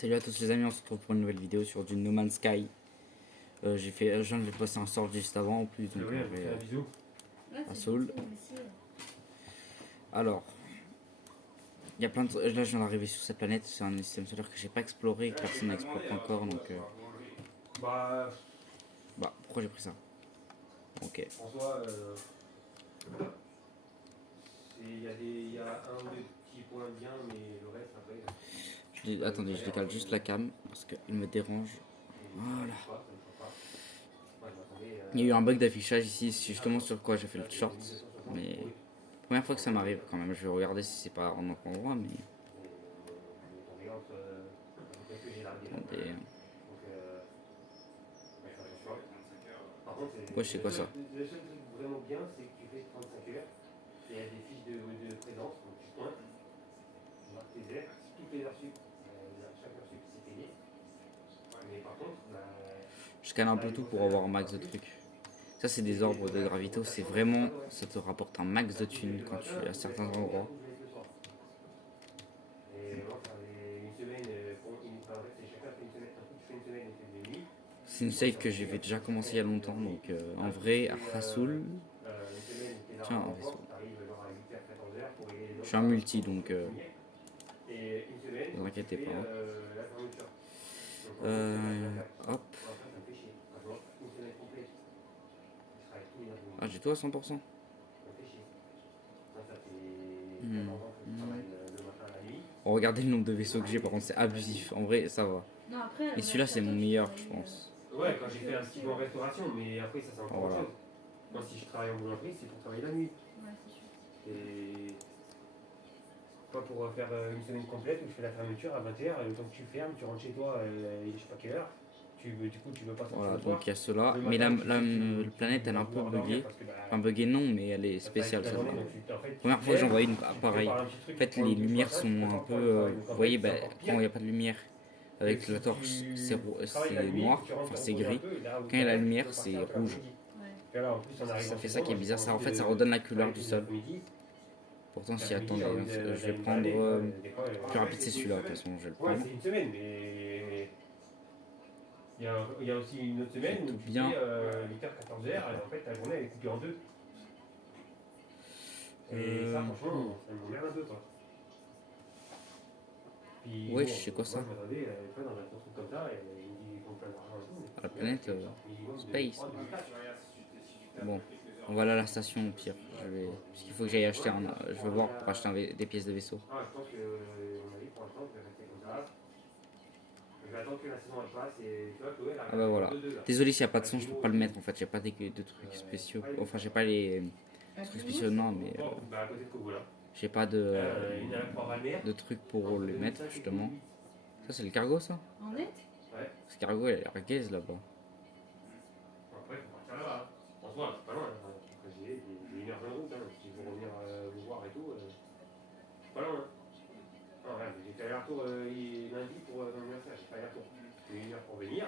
Salut à tous les amis, on se retrouve pour une nouvelle vidéo sur du No Man's Sky. Je viens de passer un sort juste avant en plus, donc un bisou. à Soul. Alors, il y a plein de... Là je viens d'arriver sur cette planète, c'est un système solaire que j'ai pas exploré, que personne n'a exploré encore, donc... Bah, pourquoi j'ai pris ça? Ok. François, il y a un ou deux petits points bien, mais le reste après... Attendez, je décale juste la cam, parce qu'il me dérange. Voilà. Il y a eu un bug d'affichage ici, c'est justement sur quoi j'ai fait le short, mais... Première fois que ça m'arrive quand même, je vais regarder si c'est pas en endroit, mais... Attendez... Ouais, je sais quoi ça. Le seul truc vraiment bien, c'est que tu fais 35 heures, et il y a des fiches de présence, donc tu pointes, tu marques tes heures, toutes les heures sup, chaque heure sup c'est payé. Mais par contre, je scanne un peu tout pour avoir un max de trucs. Ça c'est des orbes de gravito, c'est vraiment, ça te rapporte un max de thunes quand tu es à certains endroits. C'est une save que j'ai déjà commencé il y a longtemps, donc en vrai à Rasoul. Tiens, un vaisseau. Je suis un multi donc ne vous inquiétez pas. Hop. Ah, j'ai tout à 100%. Oh, regardez le nombre de vaisseaux que j'ai, par contre c'est abusif. En vrai ça va. Et celui-là c'est mon meilleur je pense. Ouais, quand j'ai fait un petit peu en restauration, mais après ça c'est encore autre chose. Moi si je travaille en boulangerie, c'est pour travailler la nuit. Ouais, c'est sûr. Et pas pour faire une semaine complète où je fais la fermeture à 20h, le temps que tu fermes, tu rentres chez toi, je sais pas quelle heure. Du coup tu veux pas sortir. Voilà, donc il y a ceux-là. Mais la planète elle est un peu buggée. Enfin buggée non, mais elle est spéciale celle-là. Première fois que j'en vois une pareille. En fait les lumières sont un peu... vous voyez, quand il n'y a pas de lumière avec la torche c'est noir, enfin c'est gris. Quand il y a la lumière c'est rouge. Ça fait ça qui est bizarre, ça, en fait ça redonne la couleur du sol. Pourtant si attendez, je vais prendre... le plus rapide c'est celui-là, de toute façon je vais le prendre. Ouais, c'est une semaine, mais... Il y a aussi une autre semaine où tu fais 8h, 14h, et en fait ta journée elle est coupée en deux. Et ça franchement, ça m'emmerde un peu quoi. Puis, ouais, je sais quoi ça. Moi je m'attendais dans un truc comme ça, et ils font plein d'argent et tout. La planète Space. Bon, on va aller à la station au pire. Parce qu'il faut que j'aille acheter un... Je vais voir pour acheter des pièces de vaisseau. Ah, je pense que mon avis pour l'instant je vais rester comme ça. Je vais attendre que la saison elle passe et tu vois Chloé elle a... Ah bah voilà. Désolé s'il n'y a pas de son, je peux pas le mettre en fait. J'ai pas de trucs spéciaux. Enfin, j'ai pas les trucs spéciaux, non, mais j'ai pas de trucs pour les mettre justement. Ça, c'est le cargo, ça? En net? Ouais. Ce cargo, il a l'air gaze là-bas. Après, il faut partir là-bas. En soi, c'est pas loin. J'ai 1h20 de route. Si vous revenir vous voir et tout, c'est pas loin. Non, regarde, j'ai fait aller-retour lundi pour mon anniversaire. J'ai fait aller-retour. J'ai mis 1 heure pour venir.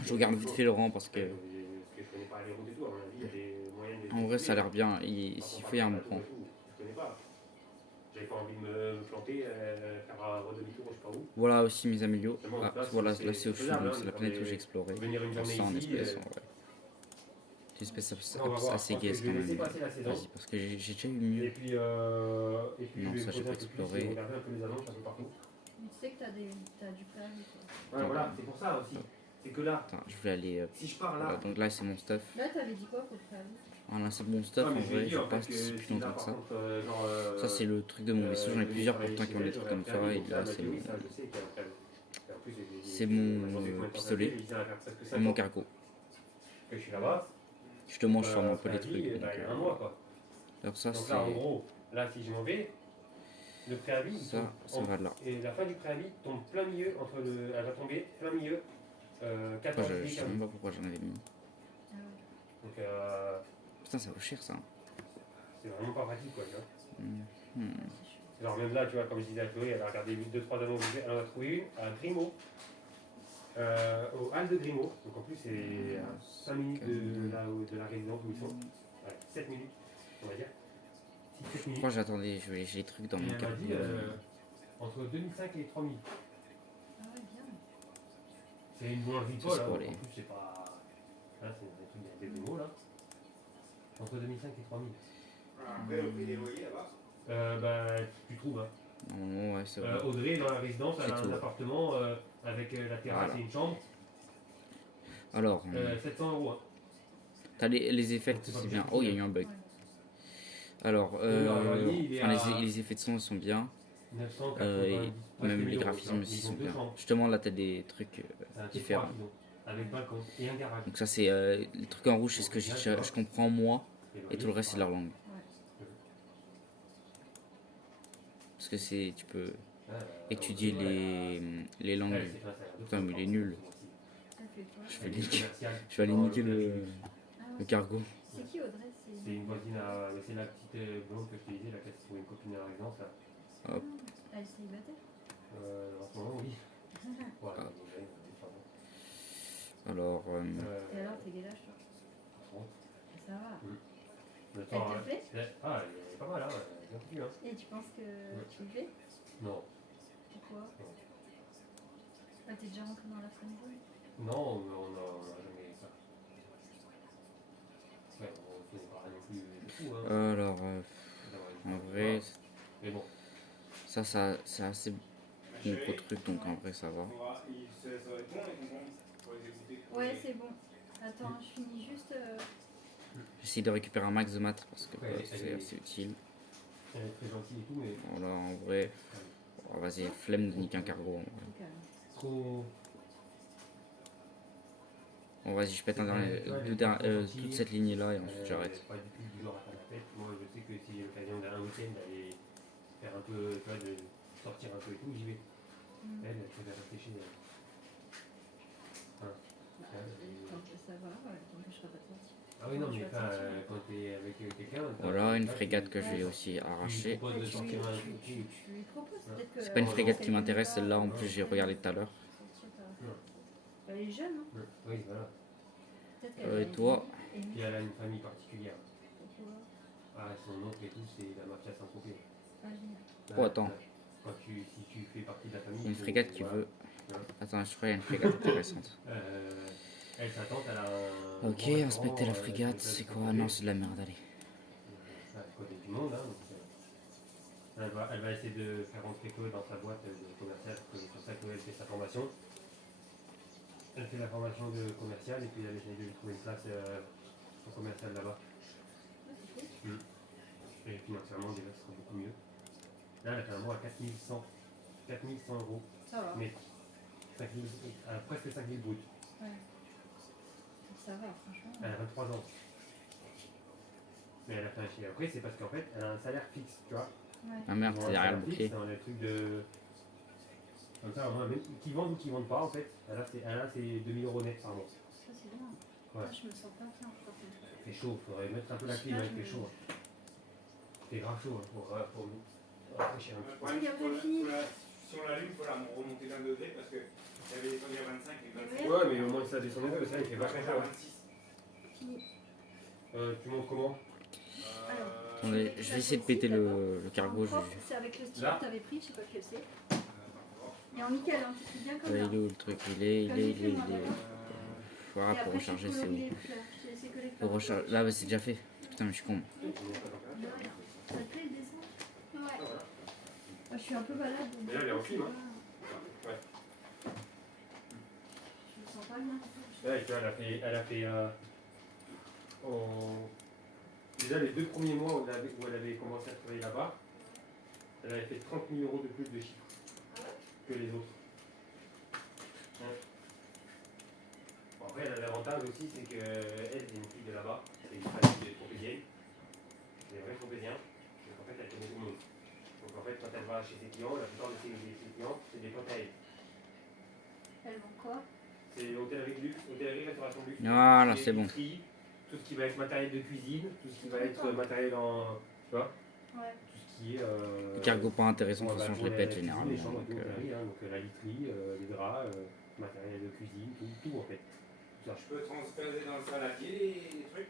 Je regarde vite fait Laurent parce que... Parce que je connais pas les routes et tout. À mon avis, il y a des moyens de... En vrai, ça a l'air bien. S'il faut, il y a un point. Je connais pas. J'avais pas envie de me planter, faire un demi-tour, je sais pas où. Voilà aussi mes améliorations. Ah, voilà, là c'est Oshun, donc c'est la planète où j'ai exploré. Venir une journée Ça en ici, espèce, en vrai. C'est une espèce assez gaze quand même. Vas-y, parce que j'ai déjà eu mieux. Et puis Non, ça j'ai pas exploré. Regarder un peu les annonces un peu partout. Tu sais que t'as du préavis, toi. Ouais, voilà, c'est pour ça aussi. C'est que là, attends, je vais aller... si je pars là... Voilà, donc là c'est mon stuff. Là, t'avais dit quoi pour le préavis? Voilà, c'est bon stuff, en vrai, je passe depuis longtemps que ça. Ça c'est le truc de mon vaisseau, j'en ai plusieurs pourtant qui ont des trucs comme ça, et là c'est mon pistolet et mon cargo. Justement je forme un peu les trucs. Alors ça c'est... en gros, là si je m'en vais, le préavis, ça va là. Et la fin du préavis tombe plein milieu, elle va tomber plein milieu, 14 je sais même pas pourquoi j'en avais mis. Donc putain ça vaut cher ça. C'est vraiment pas pratique quoi, tu vois. Genre même là, tu vois, comme je disais à Chloé, elle a regardé 2-3 annonces, elle en a trouvé une à Grimaud, au Hall de Grimaud, donc en plus c'est à 5 minutes de la résidence où ils sont, ouais, 7 minutes, on va dire. 7 minutes. Moi j'attendais, j'ai les trucs dans mon cargo. Entre 2005 et 3000. C'est une boulangerie Ça, Paul, c'est hein, pour en les- plus c'est pas... Là c'est un truc des démos là. Entre 2005 et 3000. Après, le prix des loyers là-bas. Bah tu trouves. Hein. Non, ouais, c'est vrai. Audrey dans la résidence, elle a C'est un tout. appartement avec la terrasse Voilà. et une chambre. Alors, 700 €. Hein. t'as les effets, c'est bien. Oh, il y a eu un bug. Ouais. Alors, loyer, il est enfin, à- les effets de son ils sont bien. 990. Même les graphismes aussi sont bien. Justement, là, t'as des trucs C'est un différents. T3 qu'ils ont, avec balcon et un garage. Donc ça, c'est les trucs en rouge, c'est ce que je comprends moi. Et tout le reste, c'est leur langue. Parce que c'est, tu peux étudier les langues. Putain, mais il est nul. Ça fait quoi? Je vais aller niquer le Ah ouais. cargo. C'est qui Audrey? C'est une voisine à. C'est la petite blonde que je te disais, là, qui a trouvé une copine à la résidence. Là. Elle est célibataire? En ce moment, oui. Voilà. Ah. Enfin, bon. Alors, Et alors, t'es quel âge toi? Ça va. Le Elle temps, te plaît? Ah, elle est pas mal, hein. Elle est bien foutue, hein. Et tu penses que tu le fais? Non. Pourquoi? Ah, t'es déjà rentré dans la friendzone? Non, mais on a jamais ça. Ouais, on fait pas non plus de fou, hein. alors en vrai, Mais bon. ça c'est assez bon gros truc, donc en vrai, ça va. Ça va être bon, les bonbons pour les écouter. Ouais, c'est bon. Attends, je finis juste. J'essaie de récupérer un max de maths parce que Ouais, c'est assez utile. Elle est très gentille et tout, mais Voilà, en vrai, oh, vas-y, flemme de niquer un cargo. En vrai. trop. Bon, vas-y, je pète un dernier, toute cette lignée là et ensuite j'arrête. Pas du tout du genre à faire la fête. Moi, je sais que si j'ai l'occasion d'un week-end d'aller faire un peu, tu vois, de sortir un peu et tout, j'y vais. Elle préfère rester chez elle. Hein. Tant que ça va, ouais, t'empêchera pas de sortir. Ah oui, non, mais enfin, quand t'es avec quelqu'un. Voilà, une frégate que je vais aussi arracher. Tu proposes de sortir un coup. Tu lui proposes peut-être que. C'est pas une frégate qui m'intéresse, celle-là en plus j'ai regardé tout à l'heure. Elle est jeune, hein? Oui, voilà. Peut-être qu'elle Et toi? Puis elle a une famille particulière. Pourquoi? Ah, son oncle et tout, c'est la mafia Saint-Tropez. Ah, génial. Oh, attends. Si tu fais partie de la famille. Une frégate qui voilà. veut. Attends, je crois qu'il y a une frégate intéressante. Elle, sa tante, elle a un. Ok, inspecter la frégate, c'est quoi? Non, c'est de la merde, allez. À côté du monde, hein, donc, elle va essayer de faire rentrer Chloé dans sa boîte de commercial, c'est pour ça que Chloé fait sa formation. Elle fait la formation de commercial et puis elle essaie de lui trouver une place en commercial là-bas. Et financièrement, déjà, ce sera beaucoup mieux. Là, elle a fait un mois à 4100 €. Ça va. Mais presque 5000 bruts. Ouais. Ça va, franchement. Elle a 23 ans. Mais elle a fait un chier. Après, c'est parce qu'en fait, elle a un salaire fixe, tu vois. Ouais. Ah merde, c'est derrière le bouclier. Dans les trucs de. Comme ça, au moins, même qui vendent ou qui vendent pas, en fait, elle a ses 2000 € net par mois. Ça, c'est bien. Ouais. Ah, je me sens pas bien, par contre. Il fait chaud, faudrait mettre un peu la clim, Là, il je fait me- chaud. Il fait grave chaud hein, pour nous. Rafraîchir un Le petit peu. problème, Il y a c'est qu'il pas fini. si on l'allume, il faut la remonter d'un degré parce que il y avait descendu à 25 et 27. Ouais, mais au moins ça descend un peu, ça il fait vachement chaud. à Hein. 26. Fini. Tu montes comment Attendez, je vais essayer de péter le cargo. C'est avec le stylo Là. que t'avais pris, je sais pas lequel c'est. Et en nickel, hein, c'est bien comme Ouais, là. il est où le truc? Il est. Voilà, pour recharger, c'est où? Pour recharger. Là, bah, c'est déjà fait. Putain, mais je suis con. Ça te plaît le dessin? Ouais. Moi, je suis un peu malade. donc- Déjà, elle est en clim, hein. Ouais. Je me sens pas bien. Là, tu vois, elle a fait déjà les 2 premiers mois où elle avait commencé à travailler là-bas, elle avait fait 30 000 € de plus de chiffres que les autres. Ouais. Bon, après, elle a l'avantage aussi, c'est qu'elle est une fille de là-bas, c'est une famille de Tropézienne, des vrais Tropéziens, donc en fait, elle connaît tout le monde. Donc en fait, quand elle va chez ses clients, la plupart de ses clients, c'est des potes à elle. Elles vont quoi? C'est hôtellerie de luxe, hôtellerie, restauration de luxe. Voilà, c'est bon. Épicerie, tout ce qui va être matériel de cuisine, tout ce qui va être matériel en. Tu vois, Ouais. tout ce qui est. Le cargo pas intéressant, de toute façon, je pour les pète cuisine, généralement. Les chambres Donc, de hôtellerie, hein, donc la literie, les draps, matériel de cuisine, tout en fait. Tout ça. Je peux transférer dans le saladier les trucs.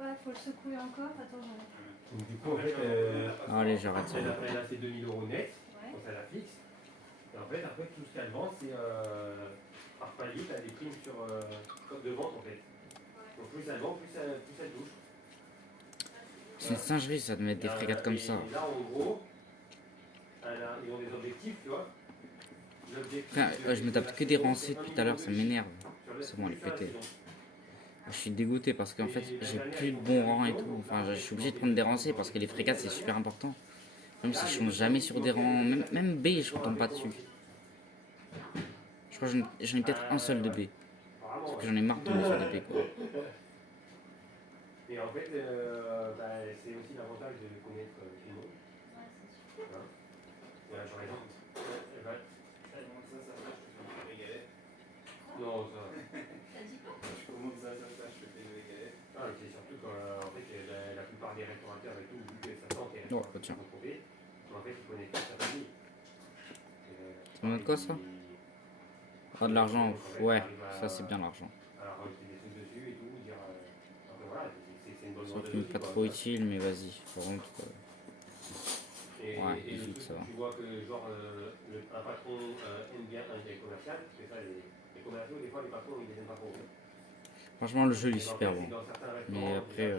Ouais, faut le secouer encore. Attends, j'arrête. Donc du coup, en fait, Allez, j'arrête ça. elle a ses 2000 € net, Ouais. pour ça la fixe. Et en fait, après, tout ce qu'il y a devant, c'est par palier, tu as des primes sur de vente en fait. Donc plus ça vend, plus ça touche. C'est une singerie ça de mettre des frégates comme ça. Et là, en gros, ils ont des objectifs, tu vois. Frère, je me tape que des rancés depuis tout à l'heure, ça m'énerve. C'est bon, elle est pétée. Je suis dégoûté parce qu'en fait, j'ai plus de bons rangs et tout. Enfin, je suis obligé de prendre des rancés parce que les frégates c'est super important. Même si je tombe jamais sur des rangs, même B, je tombe pas dessus. Je crois que j'en ai peut-être un seul de B. Parce que j'en ai marre de tomber sur des B quoi. Et en fait, c'est aussi l'avantage de connaître tout le monde. Par exemple, non, ça. Je commande ça, je te fais des galettes. Ah, c'est surtout quand en fait, la plupart des restaurateurs et tout, vu que ça sent qu'ils Oh, tiens. trouver, en fait, ils connaissent toute sa famille. Ça me donne quoi ça? Ah, de l'argent, ouais, ça c'est bien l'argent. Alors, rajouter des trucs dessus et tout, dire. Après, voilà, c'est une bonne C'est bande qui n'est pas trop utile, mais vas-y, par contre. Et, Ouais, et le 18, truc, ça va. tu vois que genre un patron aime bien un des commercial, parce que ça, les commerciaux, des fois, les patrons, ils les aiment pas trop. Franchement, le jeu il est super bon. Mais après,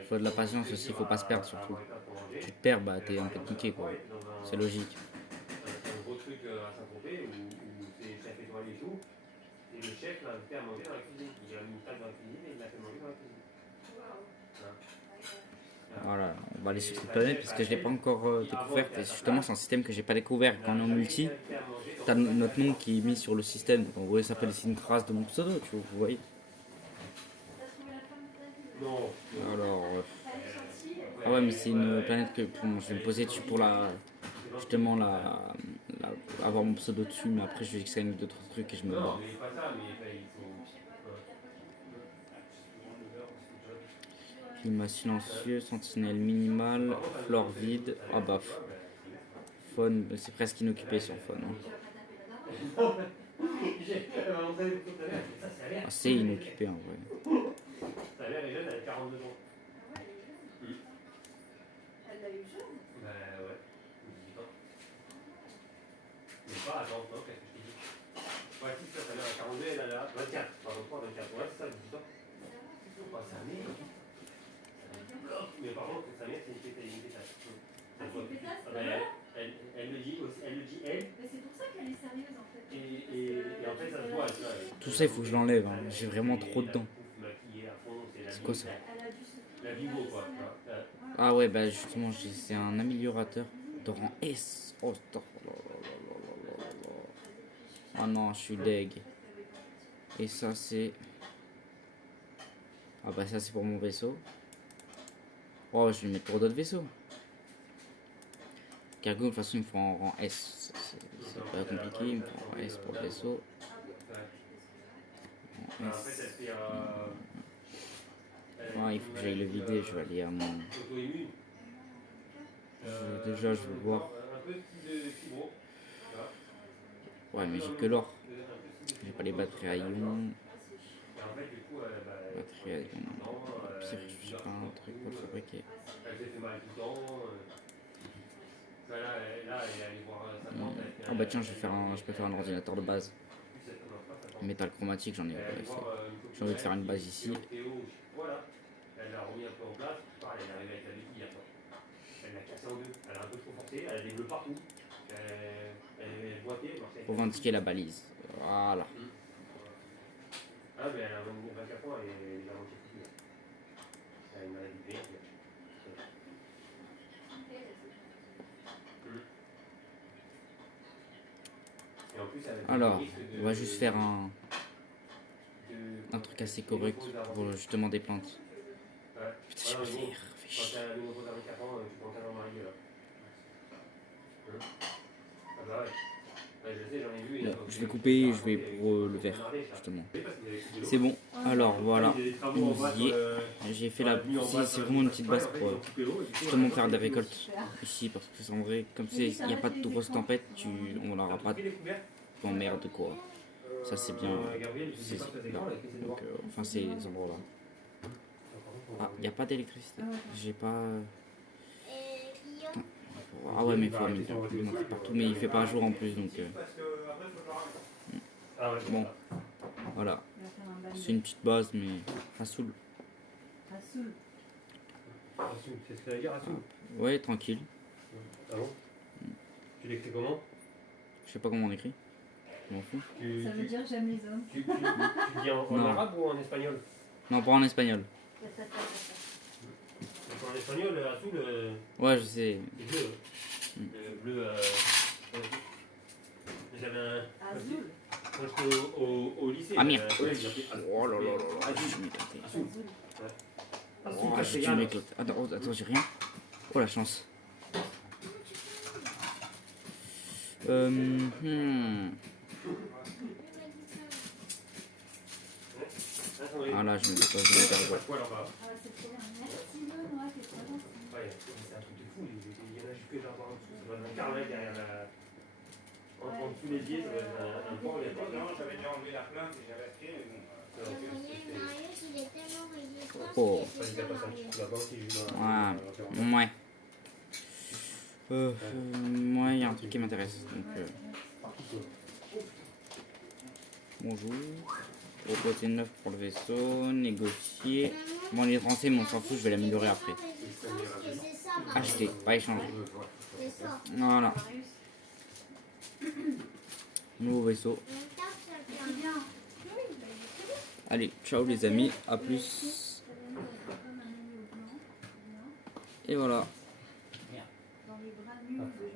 il faut de la patience aussi, il faut pas se perdre surtout. Tu te perds, bah t'es un peu niqué quoi. C'est logique. Un gros truc à Saint-Tropez où c'est chef étoilé et tout, et le chef l'a fait à manger dans la cuisine. Il a mis une table dans la cuisine et il l'a fait manger dans la cuisine. Voilà, on va aller sur cette planète parce que je l'ai pas encore découverte. Et justement, c'est un système que j'ai pas découvert. Quand on est en multi, t'as notre nom qui est mis sur le système. Donc, vous voyez, ça s'appelle une trace de mon pseudo, tu vois, vous voyez. Non. Alors, ah ouais, mais c'est une planète que bon, je vais me poser dessus pour justement avoir mon pseudo dessus, mais après je vais extraire d'autres trucs et je me barre. Mais pas ça, mais il faut. Climat silencieux, sentinelle minimale, flore vide. Ah bah, faune, c'est presque inoccupé sur faune. Hein. Ah, c'est inoccupé en vrai. Sa mère est jeune, elle a 42 ans. Elle l'a eu jeune. Bah ouais, 18 ans. Mais pas, attends, non, qu'est-ce que je te dis? Ouais, si, ça, sa mère a 42, elle a 24. Pardon, 3, 24. Ouais, c'est ça, 18 ans. Oh, sa mère. Mais par contre, sa mère, c'est une pétasse. Ah, c'est une pétasse, Elle le dit aussi, elle le dit, elle. Mais c'est pour ça qu'elle est sérieuse en fait. Et en fait, ça se voit, tu vois. Tout ça, il faut que je l'enlève. Hein. J'ai vraiment trop dedans. C'est quoi ça? La Vivo, quoi. Ah ouais, bah justement, c'est un améliorateur de rang S. Oh, ah non, je suis deg. Et ça, c'est... Ah bah ça, c'est pour mon vaisseau. Oh, je vais le mettre pour d'autres vaisseaux. Cargo, de toute façon, il me faut en rang S. C'est pas compliqué, il me faut en S pour le vaisseau. En S. Ah, il faut que j'aille le vider, je vais aller à mon... Déjà, je veux voir. Ouais, mais j'ai que l'or. J'ai pas les batteries à ion. Batteries à ion. Pire, je sais pas un truc pour le fabriquer. Ah bah tiens, je peux faire un ordinateur de base. Métal chromatique, j'en ai. J'ai envie de faire une base ici. Elle l'a remis un peu en place. Pareil, elle est arrivée avec la béquille hier soir. Elle l'a cassée en deux. Elle a un peu trop forcé. Elle a des bleus partout. Elle est boitée. Pour indiquer la balise. Voilà. Ah, mais elle a 24 ans et elle a moitié foutue. Elle a une maladie de béquille. Alors, on va juste faire un truc assez correct pour justement des plantes. Putain, je vais faire. Fais chier. Bon, je vais couper et je vais pour le vert, justement. C'est bon. Alors voilà, vous y est. J'ai fait la. C'est vraiment une petite base pour justement faire des récoltes ici parce que c'est en vrai, comme il n'y a pas de grosse tempête, on n'aura pas d'emmerde quoi. Ça c'est bien. Là. Donc, enfin ces endroits-là. Ah, il n'y a pas d'électricité. J'ai pas. Attends, Ah ouais, mais il faut amener partout, mais il fait pas jour en plus, donc Parce que après, faut que je le ramène. Ah ouais, bon, voilà. Il va faire un bal. C'est une petite base, mais ça saoule. Rassoul. Rassoul, c'est ce que ça veut dire, Rassoul? Ouais, tranquille. Ah bon? Tu l'écris comment? Je sais pas comment on écrit. Je m'en fous. Tu, Ça veut tu, dire j'aime les hommes. tu dis en Non. arabe ou en espagnol? Non, pas en espagnol. Donc en espagnol, Rassoul, Ouais, je sais. c'est bleu. Bleu. J'avais un. Azul. Quand j'étais au lycée. Amir. j'avais un collègue qui appelait Azul. Oh là là là là, je suis éclaté. Azul. Azul. Oh, je suis éclaté. Attends, j'ai rien. Oh la chance. Ah là, je me dépose, je me dépose. Ah, c'est trop bien. Merci, Benoît, t'es trop gentil. Ouais, c'est un truc de fou, il y en a jusque là-bas en dessous, ça doit être un carrelage derrière la. En dessous les pieds, ça doit être un port, il y a pas. Non, j'avais déjà enlevé la plainte et j'avais acheté, mais bon. Oh. Pas du capacité, là-bas aussi, je vais dans Ouais. Moi, il y a un truc qui m'intéresse. Donc, bonjour. Proposer une offre pour le vaisseau, négocier. Bon, les français, mais on s'en fout, je vais l'améliorer après. Acheter, pas échanger. Voilà. Nouveau vaisseau. C'est bien. Allez, ciao les amis, à plus. Et voilà. Dans les bras nus de